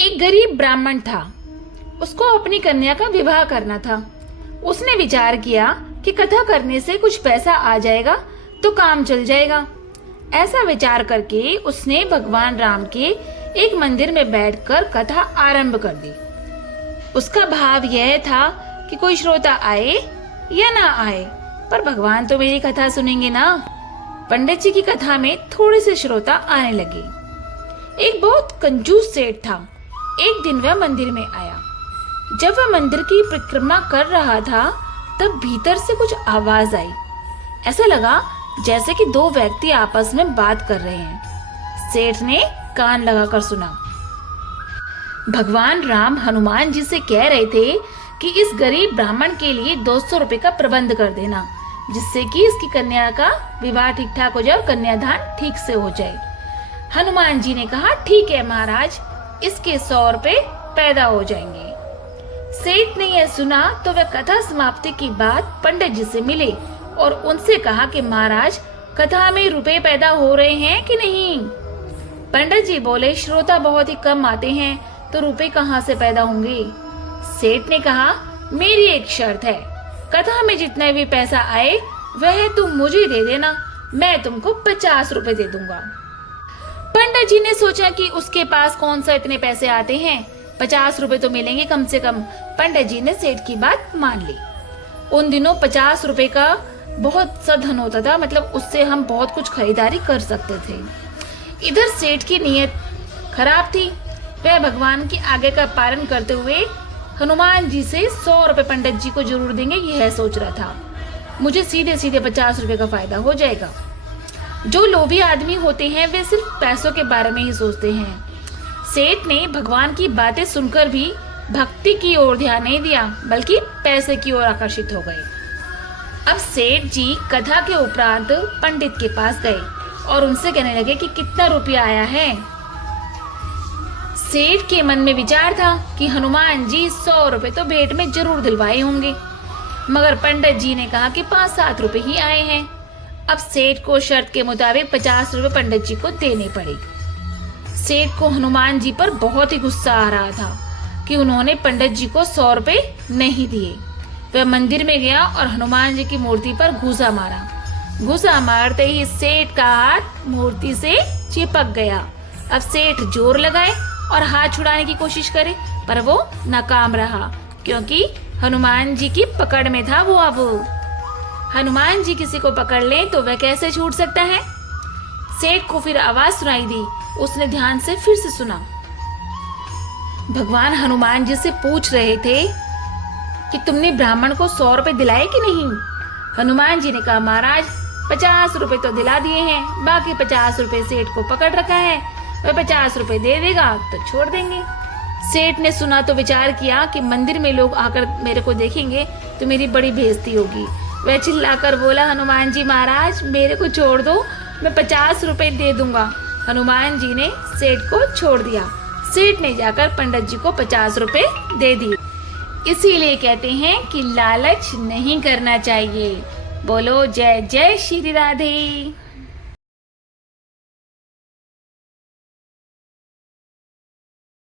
एक गरीब ब्राह्मण था। उसको अपनी कन्या का विवाह करना था। उसने विचार किया कि कथा करने से कुछ पैसा आ जाएगा तो काम चल जाएगा। ऐसा विचार करके उसने भगवान राम के एक मंदिर में बैठकर कथा आरंभ कर दी। उसका भाव यह था कि कोई श्रोता आए या ना आए, पर भगवान तो मेरी कथा सुनेंगे ना। पंडित जी की कथा में थोड़े से श्रोता आने लगे। एक बहुत कंजूस सेठ था। एक दिन वह मंदिर में आया। जब वह मंदिर की परिक्रमा कर रहा था तब भीतर से कुछ आवाज आई। ऐसा लगा जैसे कि दो व्यक्ति आपस में बात कर रहे हैं। सेठ ने कान लगाकर सुना। भगवान राम हनुमान जी से कह रहे थे कि इस गरीब ब्राह्मण के लिए 200 रुपए का प्रबंध कर देना, जिससे कि इसकी कन्या का विवाह ठीक ठाक हो जाए और कन्यादान ठीक से हो जाए। हनुमान जी ने कहा, ठीक है महाराज, इसके 100 रुपए पैदा हो जाएंगे। सेठ ने यह सुना तो वह कथा समाप्ति की बात पंडित जी से मिले और उनसे कहा कि महाराज, कथा में रुपए पैदा हो रहे हैं कि नहीं। पंडित जी बोले, श्रोता बहुत ही कम आते हैं तो रुपए कहाँ से पैदा होंगे। सेठ ने कहा, मेरी एक शर्त है, कथा में जितना भी पैसा आए वह तुम मुझे दे देना, मैं तुमको 50 रुपए दे दूंगा। पंडित जी ने सोचा कि उसके पास कौन सा इतने पैसे आते हैं, 50 रुपए तो मिलेंगे कम से कम। पंडित जी ने सेठ की बात मान ली। उन दिनों 50 रुपए का बहुत सा धन होता था, मतलब उससे हम बहुत कुछ खरीदारी कर सकते थे। इधर सेठ की नीयत खराब थी। वह भगवान की आज्ञा का पालन करते हुए हनुमान जी से 100 रुपए पंडित जी को जरूर देंगे, यह सोच रहा था। मुझे सीधे सीधे 50 रुपए का फायदा हो जाएगा। जो लोभी आदमी होते हैं वे सिर्फ पैसों के बारे में ही सोचते हैं। सेठ ने भगवान की बातें सुनकर भी भक्ति की ओर ध्यान नहीं दिया, बल्कि पैसे की ओर आकर्षित हो गए। अब सेठ जी कथा के उपरांत पंडित के पास गए और उनसे कहने लगे कि कितना रुपया आया है। सेठ के मन में विचार था कि हनुमान जी 100 रुपए तो भेंट में जरूर दिलवाए होंगे, मगर पंडित जी ने कहा कि 5-7 रुपए ही आए हैं। अब सेठ को शर्त के मुताबिक 50 रुपए पंडित जी को देने पड़े। सेठ को हनुमान जी पर बहुत ही गुस्सा आ रहा था कि उन्होंने पंडित जी को 100 रुपए नहीं दिए। वह मंदिर में गया और हनुमान जी की मूर्ति पर घूसा मारा। घूसा मारते ही सेठ का हाथ मूर्ति से चिपक गया। अब सेठ जोर लगाए और हाथ छुड़ाने की कोशिश करे, पर वो नाकाम रहा, क्योंकि हनुमान जी की पकड़ में था वो। अब हनुमान जी किसी को पकड़ ले तो वह कैसे छूट सकता है। सेठ को फिर आवाज सुनाई दी। उसने ध्यान से फिर से सुना। भगवान हनुमान जी से पूछ रहे थे कि तुमने ब्राह्मण को 100 रुपए दिलाए कि नहीं। हनुमान जी ने कहा, महाराज 50 रुपए तो दिला दिए हैं, बाकी 50 रुपए सेठ को पकड़ रखा है, वह 50 रुपए दे देगा तो छोड़ देंगे। सेठ ने सुना तो विचार किया कि मंदिर में लोग आकर मेरे को देखेंगे तो मेरी बड़ी बेइज्जती होगी। वह चिल्लाकर बोला, हनुमान जी महाराज मेरे को छोड़ दो, मैं 50 रुपए दे दूंगा। हनुमान जी ने सेठ को छोड़ दिया। सेठ ने जाकर पंडित जी को 50 रुपए दे दिए। इसीलिए कहते हैं कि लालच नहीं करना चाहिए। बोलो जय जय श्री राधे।